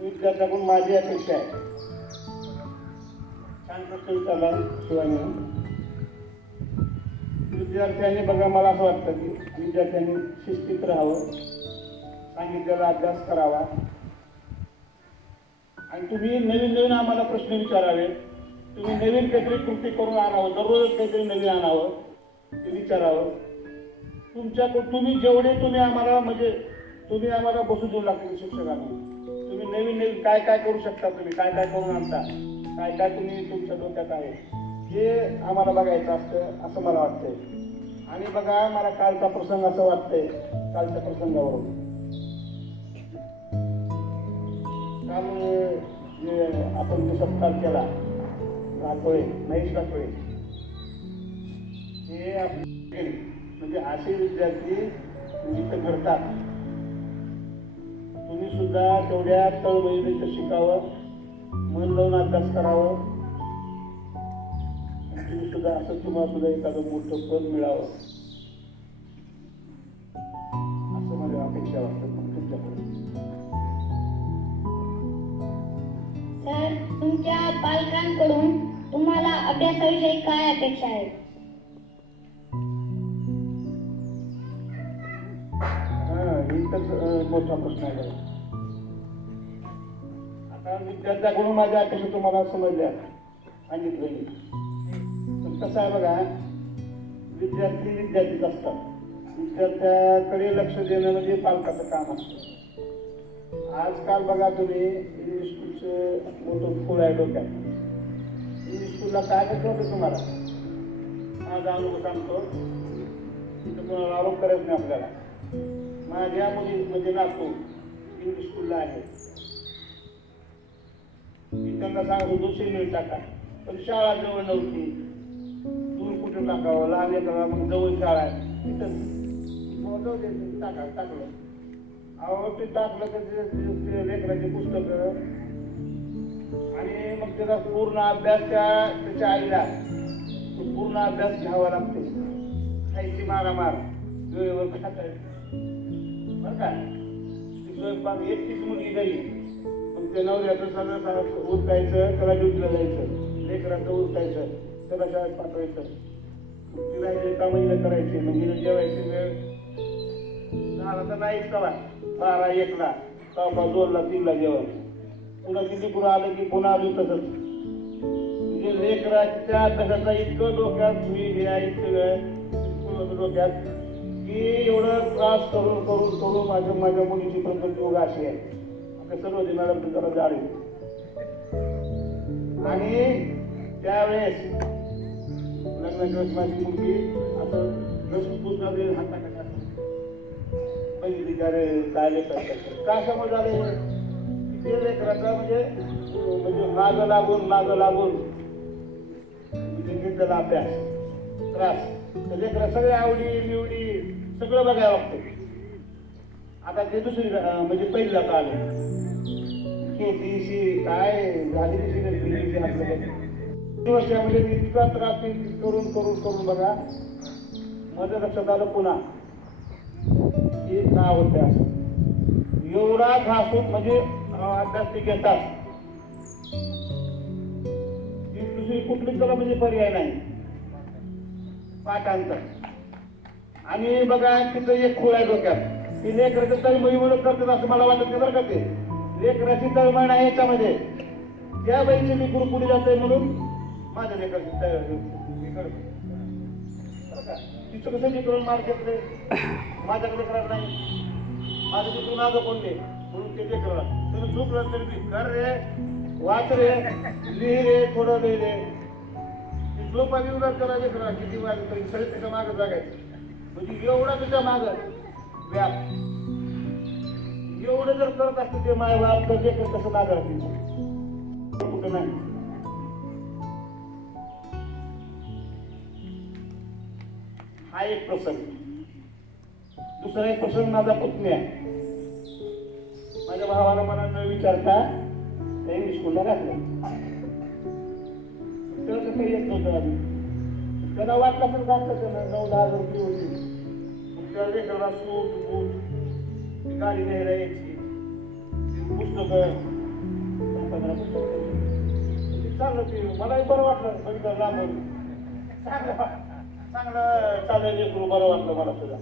विद्यार्थ्याकडून माझी अपेक्षा आहे. छान प्रश्न विचारला शिवानी. विद्यार्थ्यांनी बघा, मला असं वाटतं की विद्यार्थ्यांनी शिस्तीत राहावं, सांगितलेला अभ्यास करावा आणि तुम्ही नवीन नवीन आम्हाला प्रश्न विचारावे. तुम्ही नवीन काहीतरी कृती करून आणावं, दररोज काहीतरी नवीन आणावं, ते विचारावं. तुम्ही आम्हाला म्हणजे तुम्ही आम्हाला बसू देऊ लागतील शिक्षकांना. तुम्ही नवीन नवीन काय काय करू शकता, तुम्ही काय काय करून आणता, काय काय तुम्ही तुमच्या डोक्यात आहे हे आम्हाला बघायचं असतं असं मला वाटतंय. आणि बघा, मला कालचा प्रसंग असं वाटतंय, कालच्या प्रसंगावरून काल जे आपण जो सत्कार केला राठोळे, महेश राठोळे, हे आपले म्हणजे असे विद्यार्थी जिथं घडतात. तुम्ही सुद्धा तेवढ्या तळमळीने शिकावं, मन लावून अभ्यास करावं. तुम्ही सुद्धा असं तुम्हाला सुद्धा एखादं मोठं पद मिळावं असं मला अपेक्षा वाटतं तुमच्याकडून. सर, तुमच्या पालकांकडून तुम्हाला अभ्यासाविषयी काय अपेक्षा आहे? मोठा प्रश्न आहे. आता विद्यार्थ्याकडून माझ्या अपेक्षा तुम्हाला समजल्या सांगितलेली. पण कसं आहे बघा, विद्यार्थीच असतात. विद्यार्थ्याकडे लक्ष देणं म्हणजे पालकाचं काम असतं. आजकाल बघा, तुम्ही इंग्लिश स्कूलचं मोठं फुल आहे डोक्यात. इंग्लिश स्कूलला काय करत होतं तुम्हाला? माझा अनुभव सांगतो, तिथं कोणाला आरोप करायचं नाही आपल्याला. माझ्या मुली म्हणजे नातू इंग्लिश स्कूलला आहे. मी त्यांना सांगत होतो शेणीवर टाका, पण शाळा जवळ नव्हती. दूर कुठे टाकावं, लहान एका मग जवळ शाळा आहे तिथं टाकलं. अहो, ते टाकलं तर लेकराची पुस्तकं आणि मग त्याचा पूर्ण अभ्यास त्याच्या आईला पूर्ण अभ्यास घ्यावा लागतो. खायची मारामार, वेळेवर खातायची बरं का. स्वयंपाक एकटीच मुलगी घरी, मग त्या नवऱ्याचं सगळं उरकायचं, त्याला ड्युटीला जायचं, लेकराचं उरकायचं, त्याला शाळेत पाठवायचं, तिला जे कामं करायचे, म्हणजे जेवायची वेळ झाला तर नाहीच करा. 12-1ला, 2ला 3ला जेवण. पुन्हा किती पुन्हा आलं की पुन्हा आलं तसंच. म्हणजे लेकराच्या अभ्यासाचा इतकं डोक्यात हे आहे, इतकं डोक्यात की एवढं त्रास करून करून करून माझ्या मुलीची प्रकृती उगा अशी आहे. आता सर्व मॅडम त्याला जाड आहे. आणि त्यावेळेस लग्नाच्या वेळेस माझी मुलगी असं रसपूर्ण हाता पहिली काय लेकर का समज आले ते लेकराचा म्हणजे मागं लागून घेतलेला अभ्यास त्रास. लेकरा सगळ्या आवडी निवडी सगळं बघायला लागतं. आता ते दुसरी म्हणजे पहिला काल शेतीशी काय झालेली वर्षामध्ये इतका त्रास करून करून करून बघा, माझ्या लक्षात आलं पुन्हा हे का होते असं. एवढा घासून म्हणजे अभ्यास ते घेतात, दुसरी कुठली कला म्हणजे पर्याय नाही, पाठांतर. आणि बघा, तिथं एक खूळ आहे डोक्यात. ती लेकराचं तळमळी म्हणून करतात असं मला वाटत नाही बरं का. ते लेकराची तळमळ नाही याच्यामध्ये. त्या बाईचे मी गुरु पुढे जातोय म्हणून माझ्या लेकराची तळमळ तिचं कसं लेकरून मार्क घेतले, माझ्याकडे करत नाही, माझं तिथून मागं पडले म्हणून ते लेकरला तुम्ही झोपलं तरी मी कर रे, वाच रे, लिहि रे, थोडं लिहि रे. झोपा विरोधात करा लेकरा किती वाजत तरी सगळं त्याच्या मागं जागायचं. म्हणजे एवढा त्याच्या मागं व्याप, एवढं जर करत असते ते माय बाप तर ते कसं मागं राहतील कुठं नाही. हा एक प्रसंग. दुसरा एक प्रसंग माझा पुतण्या. माझ्या भावाला मला न विचारता त्या इंग्लिश स्कूलला घातलं. त्याला कसं येत नव्हतं आधी. त्याला वाटलं पण घातलं त्यानं 9-10 हजार रुपये होती. मग त्या लेकराला सूट बूट गाडी न्यायला यायची, पुस्तक पुस्तकं 15 पुस्तकं चांगलं ते मलाही बरं वाटलं बघितलं लांबून चांगलं चाललं लेकरू बरं वाटलं मला सुद्धा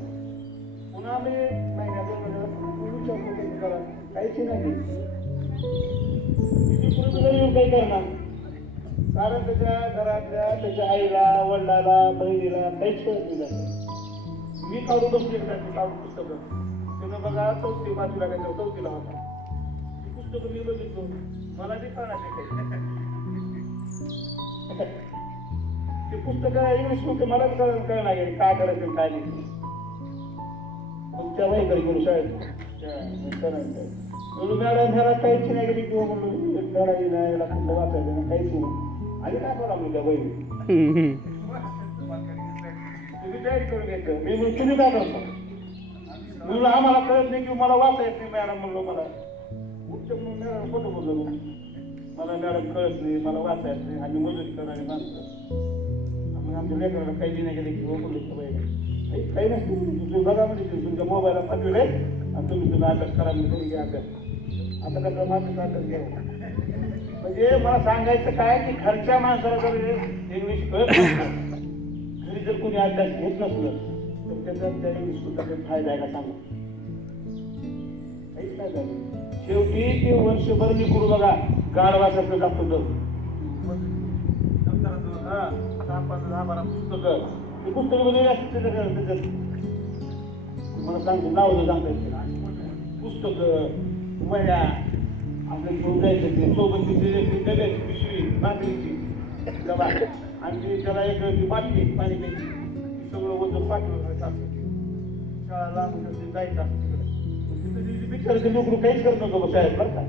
पुन्हा आम्ही महिन्यातून विचारतो की जरा काहीच नाही किती पूर्वी घरी येऊन काही करणार कारण त्याच्या घरातल्या त्याच्या आईला वडिलाला बहिणीला काहीच कळत नाही मी काढू बसले काढू पुस्तकं त्यानं बघा 4थी 5वीला काय 4थीला होता ती पुस्तकं मी बघितलो मला बी कळणार ते पुस्तकं इंग्लिश मध्ये मला बी कळणार नाही काय करायचं काय नाही मग त्या वहीकडे गेलो शाळेत म्हणून मॅडम ह्याला काहीच नाही गेली किंवा म्हणून लढाई नाही याला कुठलं वाचायचं नाही काहीच नाही आणि काय बोला म्हणजे त्या वही तुम्ही तयारी करून घ्यायचं मी म्हणून तुम्ही काय करता म्हणून आम्हाला कळत नाही की मला वाचायचं नाही मॅडम म्हणलो मला उच्च म्हणून मॅडम फोटो बोललो मला मॅडम कळत नाही मला वाचायचं नाही आणि मजुरी करणारी माणसं मग आमच्या लेकराला काही नाही गेले किंवा बोलले काही नाही तुमच्या बघामध्ये तुमच्या मोबाईलला पाठवले आणि तुम्ही अभ्यास करा म्हणजे घ्या अभ्यास आता कसं माझं अभ्यास घ्या म्हणजे मला सांगायचं काय की घरच्या माणसाला जर इंग्लिश कळत नसलं घरी जर कोणी अभ्यास घेत नसलं तर त्याचा त्या इंग्लिश पुस्तकाचा फायदा आहे का सांगा काहीच नाही झालं शेवटी ते वर्षभर मी करू बघा गाढवाचं दाखवतो हा 10-12 पुस्तकं ते पुस्तकं त्याच्यात मला सांगतो नाव सांगता येते पुस्तकं वह्या आपल्या घेऊन जायचं ते सोबत डब्याची पिशवी भाकरीची डबा आणि त्याला एक बाटली पाणी प्यायची सगळं वजन पाठवलं असतं शाळा लांब जायचं असतं तिकडे बिचारायचं नोकरू काहीच करत नव्हतं मग शाळेत बरं का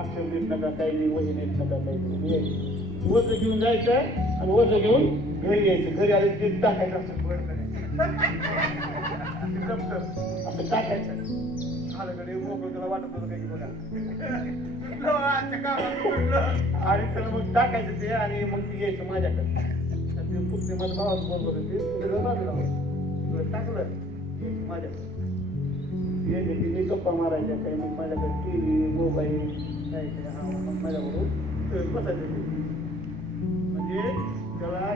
अक्षर देत नका काही नाही वही नेत नका काही वज घेऊन जायचं आणि वज घेऊन घरी यायचं घरी आले ते टाकायचं असतं असं टाकायचं खाल्याकडे मोकळं त्याला वाटत होतं काही बघा आणि त्याला मग टाकायचं ते आणि मग ते यायचं माझ्याकडे ते पुस्तक माझ्या भावाचं बरोबर ते बाजूला टाकलं माझ्याकडे यायचे मी गप्पा मारायच्या काही मग माझ्याकडे टी मोबाईल जायचे हा मग माझ्याबरोबर बसायचं म्हणजे त्याला